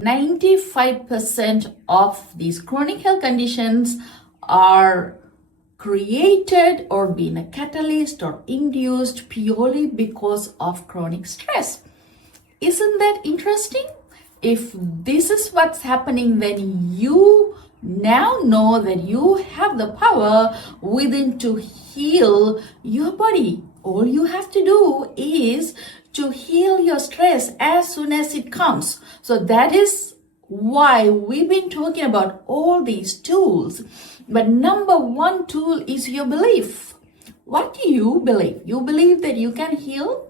95% of these chronic health conditions are created or being a catalyst or induced purely because of chronic stress. Isn't that interesting? If this is what's happening, then you now know that you have the power within to heal your body. All you have to do is to heal your stress as soon as it comes. So that is why we've been talking about all these tools. But number one tool is your belief. What do you believe? You believe that you can heal,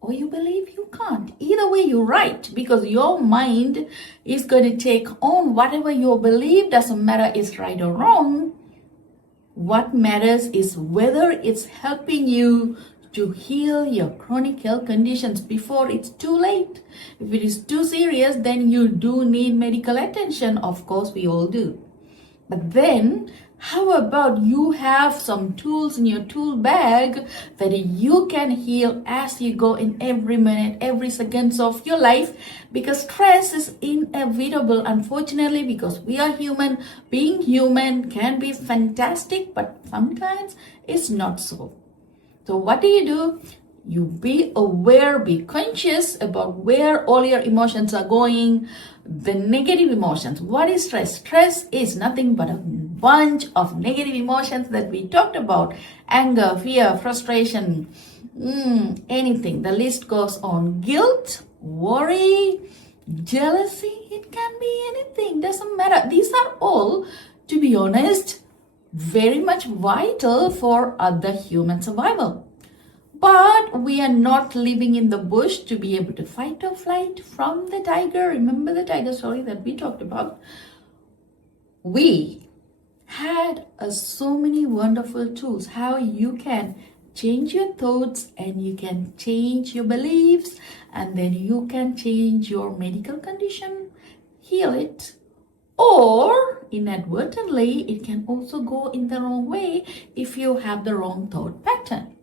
or you believe you can't. Either way, you're right, because your mind is going to take on whatever you believe. Doesn't matter it's right or wrong. What matters is whether it's helping you to heal your chronic health conditions before it's too late. If it is too serious, then you do need medical attention. Of course, we all do. But then, how about you have some tools in your tool bag that you can heal as you go in every minute, every second of your life? Because stress is inevitable, unfortunately, because we are human. Being human can be fantastic, but sometimes it's not so. So what do? You be aware, be conscious about where all your emotions are going. The negative emotions. What is stress? Stress is nothing but a bunch of negative emotions that we talked about. Anger, fear, frustration, anything. The list goes on. Guilt, worry, jealousy. It can be anything. Doesn't matter. These are all, to be honest, very much vital for other human survival. But we are not living in the bush to be able to fight or flight from the tiger. Remember the tiger story that we talked about? We had so many wonderful tools how you can change your thoughts and you can change your beliefs, and then you can change your medical condition, heal it. Or inadvertently, it can also go in the wrong way if you have the wrong thought pattern.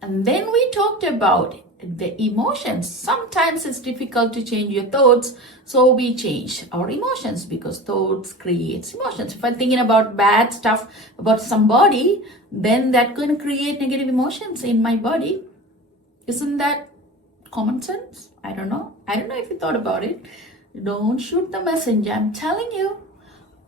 And then we talked about the emotions. Sometimes it's difficult to change your thoughts, so we change our emotions because thoughts creates emotions. If I'm thinking about bad stuff about somebody, then that's going to create negative emotions in my body. Isn't that common sense? I don't know if you thought about it. Don't shoot the messenger. I'm telling you.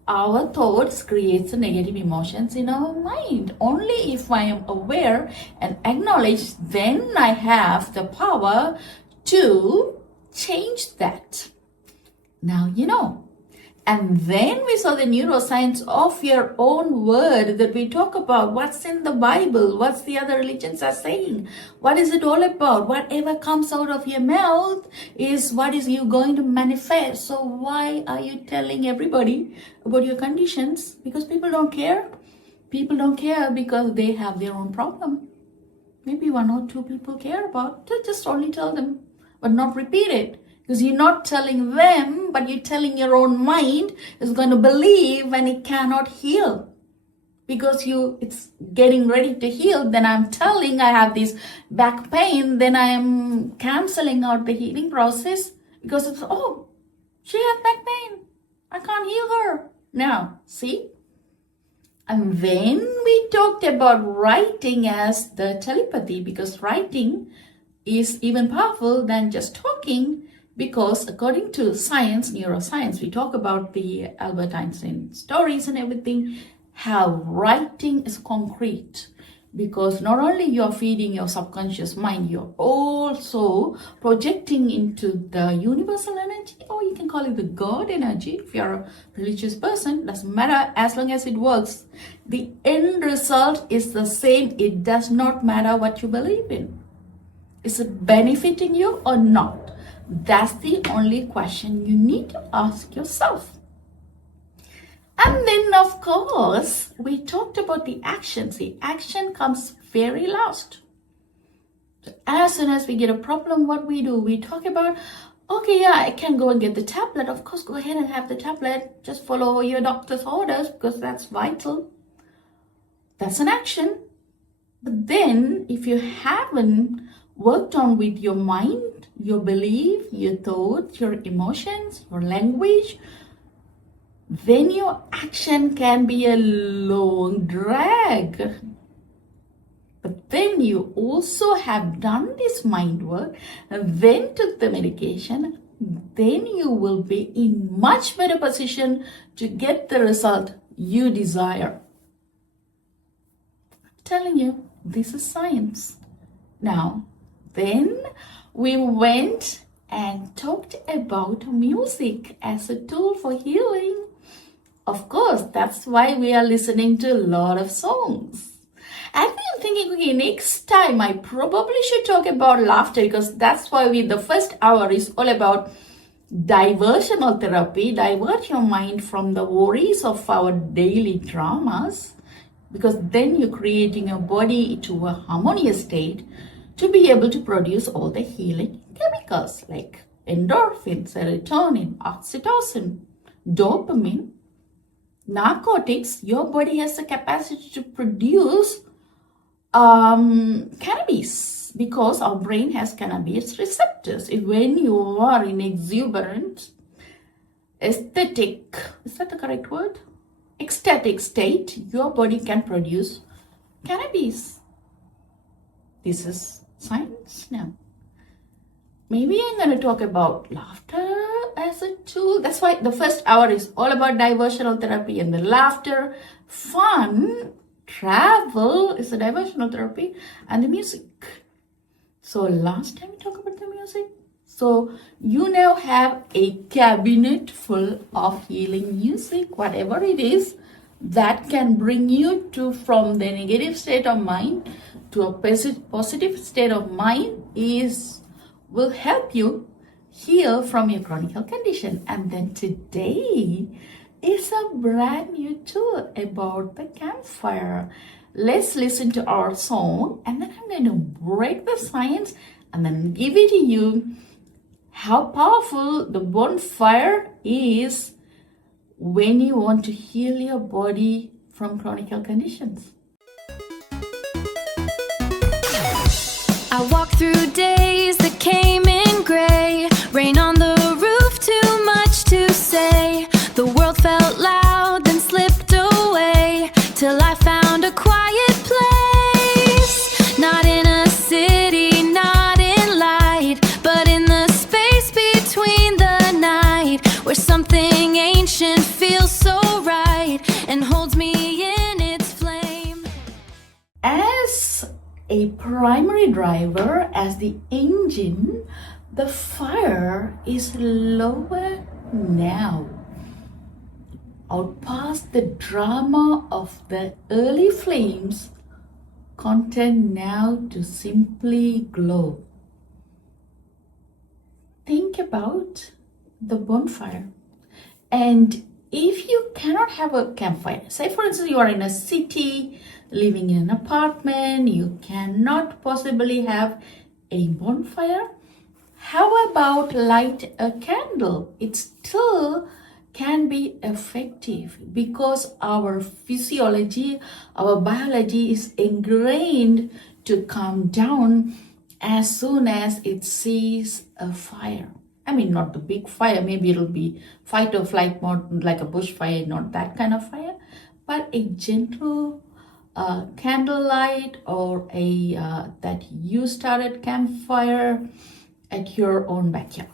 Our thoughts creates negative emotions in our mind. Only if I am aware and acknowledge, then I have the power to change that. Now you know. And then we saw the neuroscience of your own word that we talk about. What's in the Bible? What's the other religions are saying? What is it all about? Whatever comes out of your mouth is what is you going to manifest. So why are you telling everybody about your conditions? Because people don't care. People don't care because they have their own problem. Maybe one or two people care about. Just only tell them, but not repeat it. Because you're not telling them, but you're telling your own mind is going to believe when it cannot heal. Because it's getting ready to heal, then I'm telling I have this back pain, then I am canceling out the healing process. Because it's, she has back pain. I can't heal her. Now, see? And then we talked about writing as the telepathy, because writing is even powerful than just talking. Because according to science, neuroscience, we talk about the Albert Einstein stories and everything, how writing is concrete. Because not only you're feeding your subconscious mind, you're also projecting into the universal energy, or you can call it the God energy. If you're a religious person, doesn't matter as long as it works. The end result is the same. It does not matter what you believe in. Is it benefiting you or not? That's the only question you need to ask yourself. And then, of course, we talked about the action. See, action comes very last. So as soon as we get a problem, what we do, we talk about, okay, yeah, I can go and get the tablet. Of course, go ahead and have the tablet. Just follow your doctor's orders because that's vital. That's an action. But then, if you haven't worked on with your mind, your belief, your thoughts, your emotions, your language, then your action can be a long drag. But then you also have done this mind work and then took the medication, then you will be in much better position to get the result you desire. I'm telling you, this is science. Now, then we went and talked about music as a tool for healing. Of course, that's why we are listening to a lot of songs. And I'm thinking, okay, next time I probably should talk about laughter, because that's why the first hour is all about diversional therapy. Divert your mind from the worries of our daily dramas, because then you're creating your body to a harmonious state to be able to produce all the healing chemicals like endorphin, serotonin, oxytocin, dopamine, narcotics. Your body has the capacity to produce cannabis, because our brain has cannabis receptors. When you are in exuberant, aesthetic, is that the correct word? Ecstatic state, your body can produce cannabis. This is science now. Maybe I'm going to talk about laughter as a tool. That's why the first hour is all about diversional therapy, and the laughter, fun, travel is a diversional therapy, and the music. So last time we talked about the music. So you now have a cabinet full of healing music, whatever it is, that can bring you from the negative state of mind to a positive state of mind, will help you heal from your chronic health condition. And then today is a brand new tool about the campfire. Let's listen to our song, and then I'm going to break the science and then give it to you how powerful the bonfire is when you want to heal your body from chronic health conditions. I walked through days that came in gray, rain on the roof, too much to say. The world felt loud, then slipped away, till I found a quiet place. Not in a city, not in light, but in the space between the night, where something ancient feels so right and holds me in its flame. As a primary driver, as the engine, the fire is lower now, out past the drama of the early flames, content now to simply glow. Think about the bonfire. And if you cannot have a campfire, say for instance you are in a city, living in an apartment, you cannot possibly have a bonfire, how about light a candle? It still can be effective, because our physiology, our biology is ingrained to calm down as soon as it sees a fire. I mean, not the big fire, maybe it'll be fight or flight mode, like a bushfire, not that kind of fire, but a gentle candlelight, or that you started campfire at your own backyard.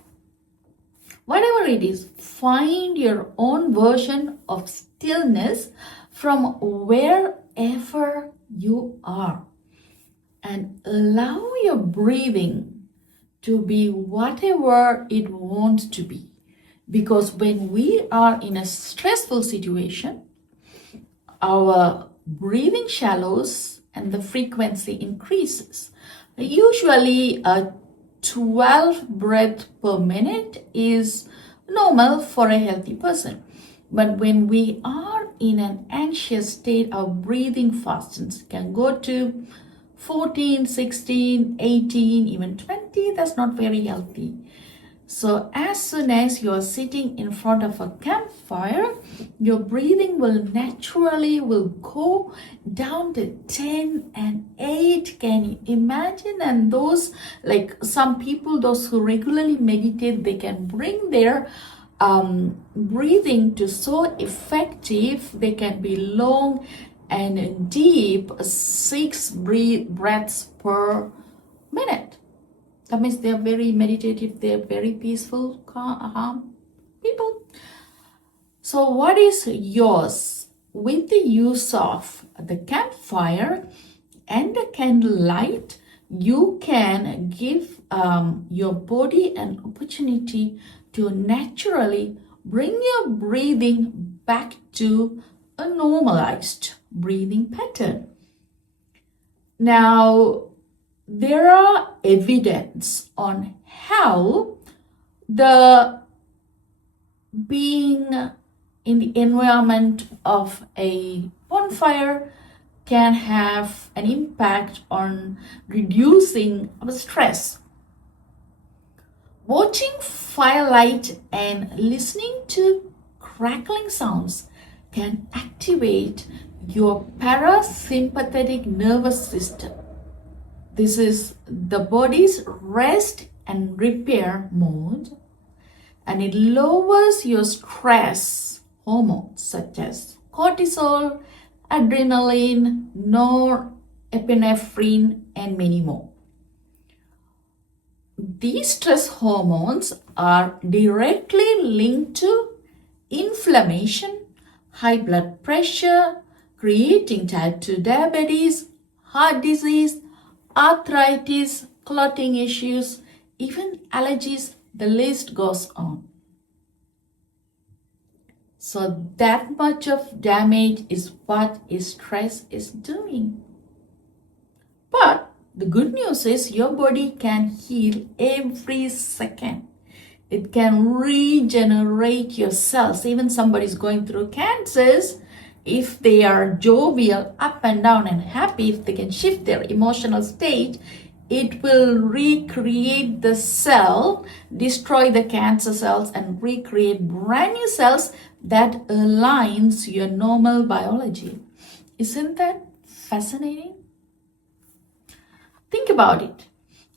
Whatever it is, find your own version of stillness from wherever you are, and allow your breathing to be whatever it wants to be. Because when we are in a stressful situation, our breathing shallows and the frequency increases. Usually 12 breaths per minute is normal for a healthy person. But when we are in an anxious state, our breathing fastens can go to 14, 16, 18, even 20. That's not very healthy. So as soon as you're sitting in front of a campfire, your breathing will naturally go down to 10 and 8. Can you imagine? And those, like some people, those who regularly meditate, they can bring their breathing to so effective. They can be long and deep, 6 breaths per minute. That means they're very meditative, they're very peaceful, calm people. So what is yours? With the use of the campfire and the candlelight, you can give your body an opportunity to naturally bring your breathing back to a normalized breathing pattern. Now, there are evidence on how the being in the environment of a bonfire can have an impact on reducing our stress. Watching firelight and listening to crackling sounds can activate your parasympathetic nervous system. This is the body's rest and repair mode, and it lowers your stress hormones such as cortisol, adrenaline, norepinephrine, and many more. These stress hormones are directly linked to inflammation, high blood pressure, creating type 2 diabetes, heart disease, arthritis, clotting issues, even allergies, the list goes on. So that much of damage is what stress is doing. But the good news is your body can heal every second. It can regenerate your cells. Even somebody's going through cancers, if they are jovial, up and down and happy, if they can shift their emotional state, it will recreate the cell, destroy the cancer cells, and recreate brand new cells that aligns your normal biology. Isn't that fascinating? Think about it.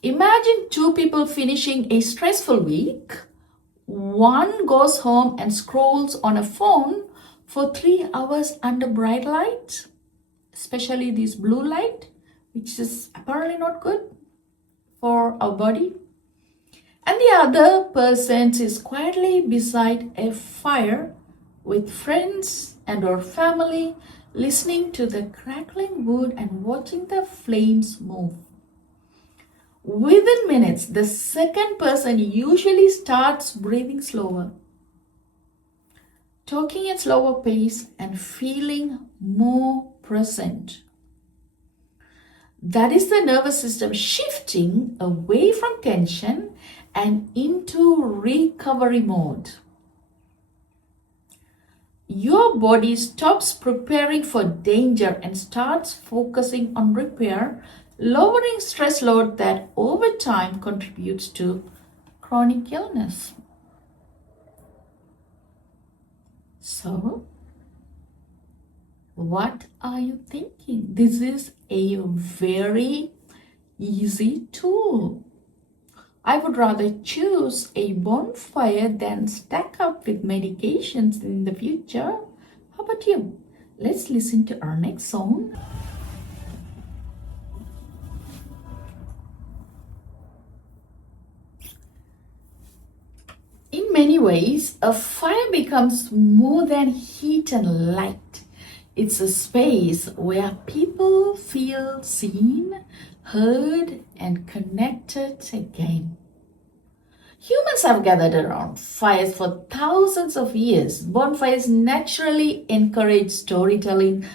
Imagine 2 people finishing a stressful week. One goes home and scrolls on a phone for 3 hours under bright light, especially this blue light, which is apparently not good for our body. And the other person is quietly beside a fire with friends and or family, listening to the crackling wood and watching the flames move. Within minutes, the second person usually starts breathing slower, talking at slower pace, and feeling more present. That is the nervous system shifting away from tension and into recovery mode. Your body stops preparing for danger and starts focusing on repair, lowering stress load that over time contributes to chronic illness. So, what are you thinking? This is a very easy tool. I would rather choose a bonfire than stack up with medications in the future. How about you? Let's listen to our next song. In many ways, a fire becomes more than heat and light. It's a space where people feel seen, heard, and connected again. Humans have gathered around fires for thousands of years. Bonfires naturally encourage storytelling,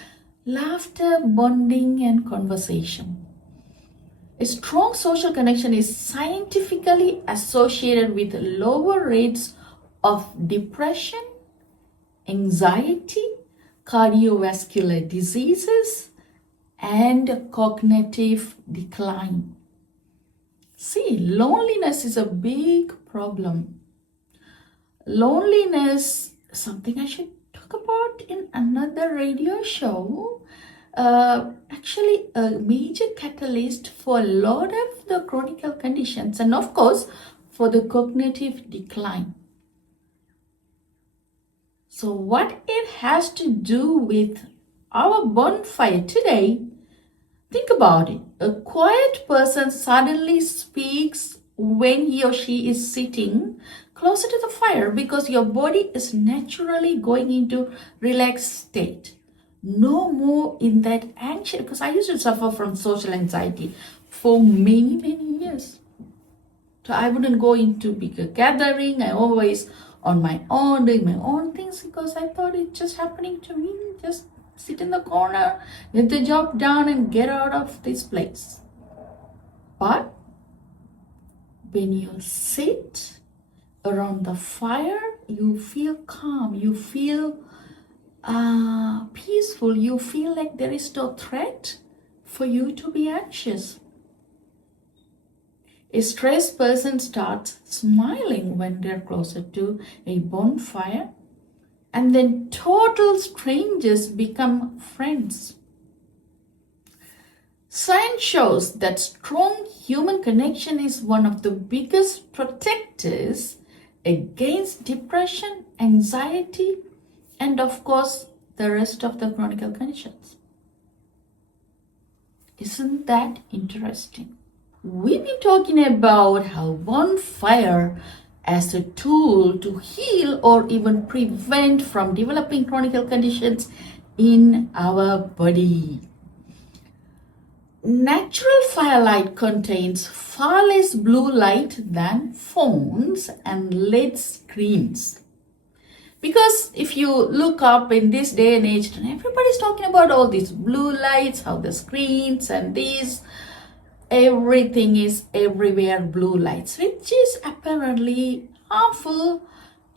laughter, bonding, and conversation. A strong social connection is scientifically associated with lower rates of depression, anxiety, cardiovascular diseases, and cognitive decline. See, loneliness is a big problem. Loneliness, something I should talk about in another radio show. Actually, a major catalyst for a lot of the chronic health conditions, and of course, for the cognitive decline. So, what it has to do with our bonfire today? Think about it. A quiet person suddenly speaks when he or she is sitting closer to the fire because your body is naturally going into relaxed state. No more in that anxious, because I used to suffer from social anxiety for many years. So I wouldn't go into bigger gathering. I always on my own, doing my own things because I thought it's just happening to me. Just sit in the corner, get the job done and get out of this place. But when you sit around the fire, you feel calm, you feel peaceful, you feel like there is no threat for you to be anxious. A stressed person starts smiling when they're closer to a bonfire, and then total strangers become friends. Science shows that strong human connection is one of the biggest protectors against depression, anxiety, and of course, the rest of the chronic health conditions. Isn't that interesting? We've been talking about how bonfire as a tool to heal or even prevent from developing chronic health conditions in our body. Natural firelight contains far less blue light than phones and LED screens. Because if you look up in this day and age, everybody's talking about all these blue lights, how the screens and these, everything is everywhere blue lights, which is apparently harmful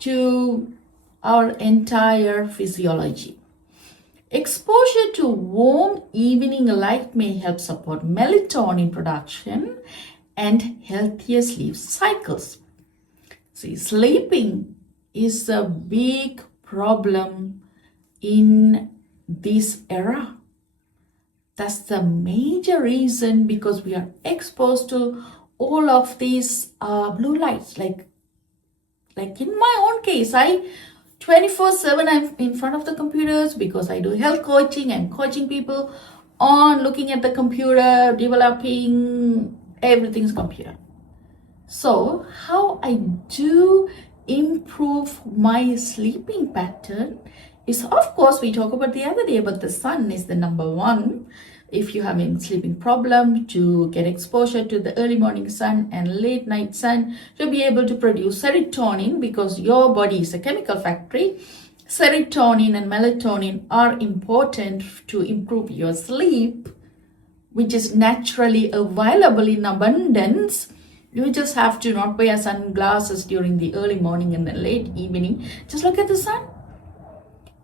to our entire physiology. Exposure to warm evening light may help support melatonin production and healthier sleep cycles. See, sleeping is a big problem in this era. That's the major reason, because we are exposed to all of these blue lights. Like in my own case, I 24/7 I'm in front of the computers because I do health coaching. I'm coaching people on looking at the computer, developing, everything's computer. So how I do improve my sleeping pattern is, of course, we talked about the other day, but the sun is the number one. If you have a sleeping problem, to get exposure to the early morning sun and late night sun to be able to produce serotonin, because your body is a chemical factory. Serotonin and melatonin are important to improve your sleep, which is naturally available in abundance. You just have to not wear sunglasses during the early morning and the late evening. Just look at the sun.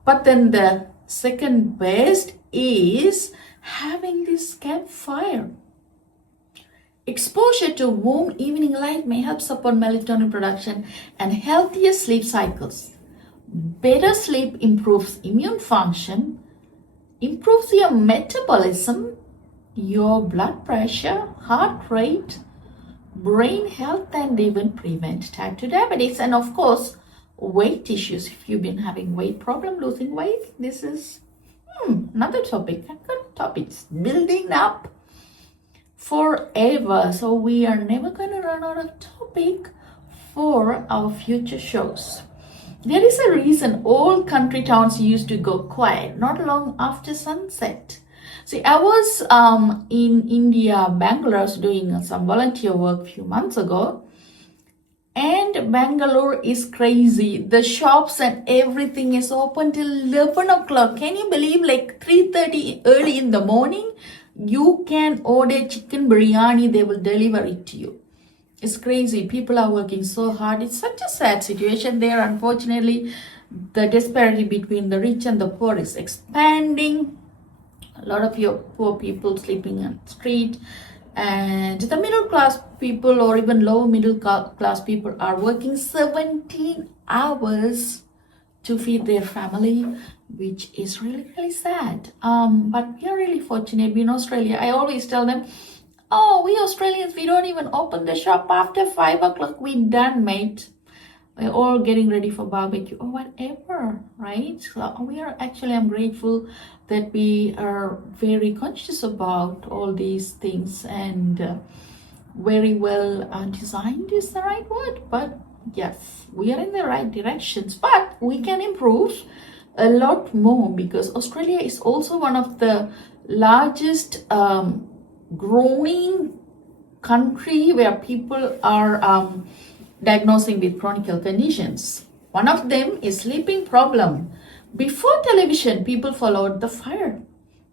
But then the second best is having this campfire. Exposure to warm evening light may help support melatonin production and healthier sleep cycles. Better sleep improves immune function, improves your metabolism, your blood pressure, heart rate, brain health, and even prevent type 2 diabetes. And of course, weight issues. If you've been having weight problem, losing weight, this is another topic. I've got topics building up forever. So we are never going to run out of topic for our future shows. There is a reason all country towns used to go quiet not long after sunset. See, I was in India, Bangalore. I was doing some volunteer work a few months ago. And Bangalore is crazy. The shops and everything is open till 11 o'clock. Can you believe, like 3:30 early in the morning, you can order chicken biryani, they will deliver it to you. It's crazy. People are working so hard. It's such a sad situation there. Unfortunately, the disparity between the rich and the poor is expanding. A lot of your poor people sleeping on the street. And the middle class people or even lower middle class people are working 17 hours to feed their family, which is really, really sad. But we are really fortunate. We in Australia, I always tell them, oh, we Australians, we don't even open the shop after 5 o'clock. We done, mate. We're all getting ready for barbecue or whatever, right? So we are actually, I'm grateful that we are very conscious about all these things and very well designed is the right word, but yes, we are in the right directions, but we can improve a lot more because Australia is also one of the largest growing country where people are diagnosing with chronic health conditions. One of them is sleeping problem. Before television, people followed the fire.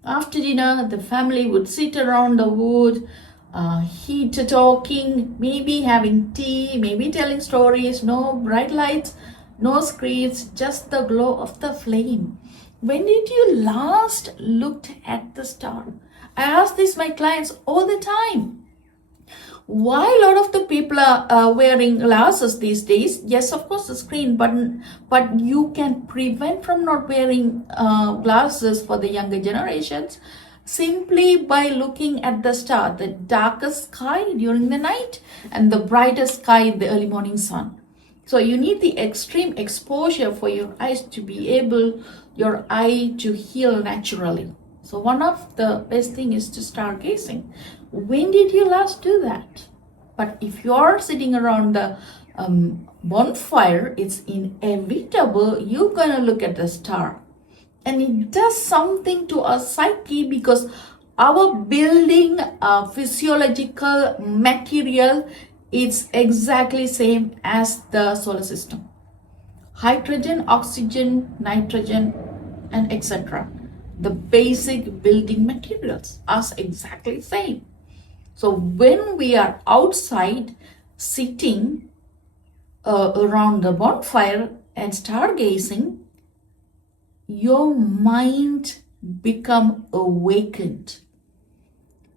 After dinner, the family would sit around the wood, heat talking, maybe having tea, maybe telling stories, no bright lights, no screens, just the glow of the flame. When did you last looked at the star? I ask this my clients all the time. Why a lot of the people are wearing glasses these days? Yes, of course, the screen, but you can prevent from not wearing glasses for the younger generations simply by looking at the star, the darkest sky during the night and the brightest sky in the early morning sun. So you need the extreme exposure for your eyes to be able, your eye to heal naturally. So one of the best thing is to stargazing. When did you last do that? But if you're sitting around the bonfire, it's inevitable you're gonna look at the star. And it does something to our psyche because our building physiological material is exactly same as the solar system. Hydrogen, oxygen, nitrogen, and etc. The basic building materials are exactly same. So when we are outside sitting around the bonfire and stargazing, your mind become awakened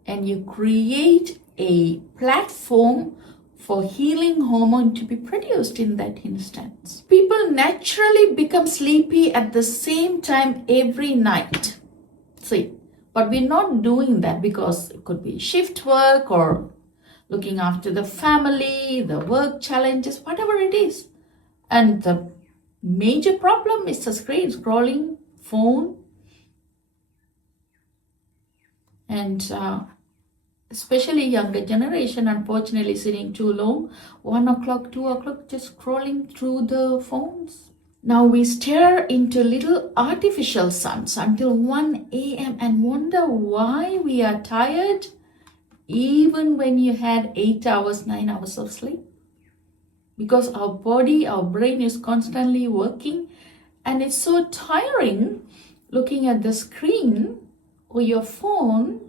and you create a platform for healing hormone to be produced in that instance. People naturally become sleepy at the same time every night. See, but we're not doing that because it could be shift work or looking after the family, the work challenges, whatever it is. And the major problem is the screen, scrolling, phone, and especially younger generation, unfortunately, sitting too long, 1 o'clock, 2 o'clock, just scrolling through the phones. Now we stare into little artificial suns until 1 a.m. and wonder why we are tired even when you had 8 hours, 9 hours of sleep. Because our body, our brain is constantly working and it's so tiring looking at the screen or your phone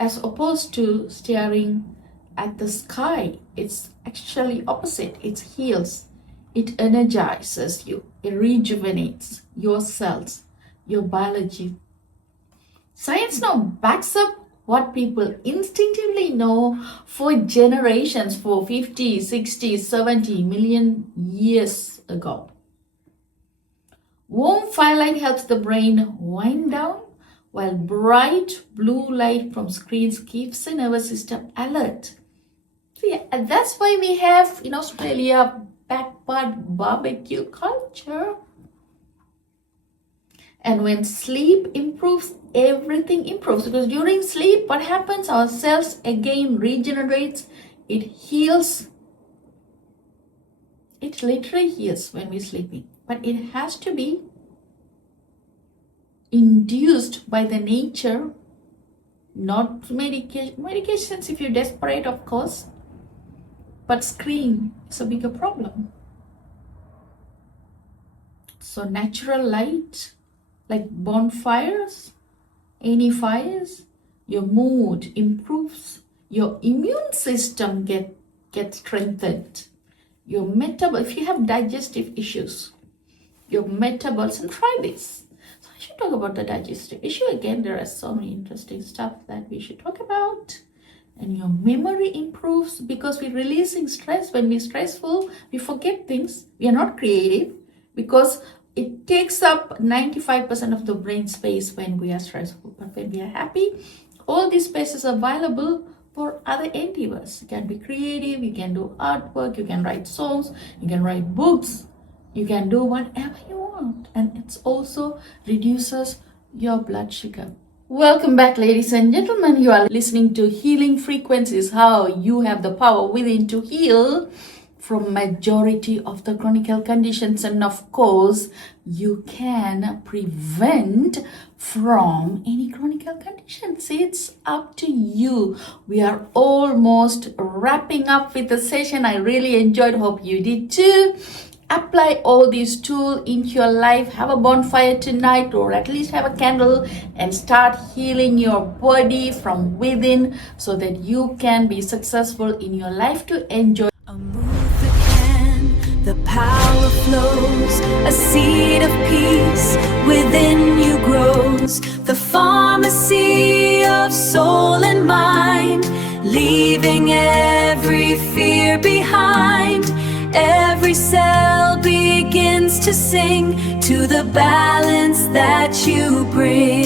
as opposed to staring at the sky. It's actually opposite. It heals. It energizes you. It rejuvenates your cells, your biology. Science now backs up what people instinctively know for generations, for 50, 60, 70 million years ago. Warm firelight helps the brain wind down, while bright blue light from screens keeps the nervous system alert. So yeah, and that's why we have in Australia backyard barbecue culture. And when sleep improves, everything improves. Because during sleep, what happens? Our cells again regenerates. It heals. It literally heals when we're sleeping. But it has to be induced by the nature, not medications if you're desperate, of course. But screen is a bigger problem. So natural light, like bonfires, any fires, your mood improves, your immune system gets strengthened, your if you have digestive issues, your metabolism, try this. So I should talk about the digestive issue again. There are so many interesting stuff that we should talk about. and your memory improves because we're releasing stress. When we're stressful, we forget things. We are not creative because it takes up 95% of the brain space when we are stressful. But when we are happy, all these spaces are available for other endeavors. You can be creative, you can do artwork, you can write songs, you can write books, you can do whatever you want. And it also reduces your blood sugar. Welcome back, ladies and gentlemen. You are listening to Healing Frequencies, how you have the power within to heal from majority of the chronic health conditions, and of course you can prevent from any chronic health conditions. It's up to you. We are almost wrapping up with the session. I really enjoyed, hope you did too. Apply all these tools into your life. Have a bonfire tonight, or at least have a candle, and start healing your body from within so that you can be successful in your life to enjoy. Amutha Kan, the power flows, a seed of peace within you grows. The pharmacy of soul and mind, leaving every fear behind. Every cell begins to sing to the balance that you bring.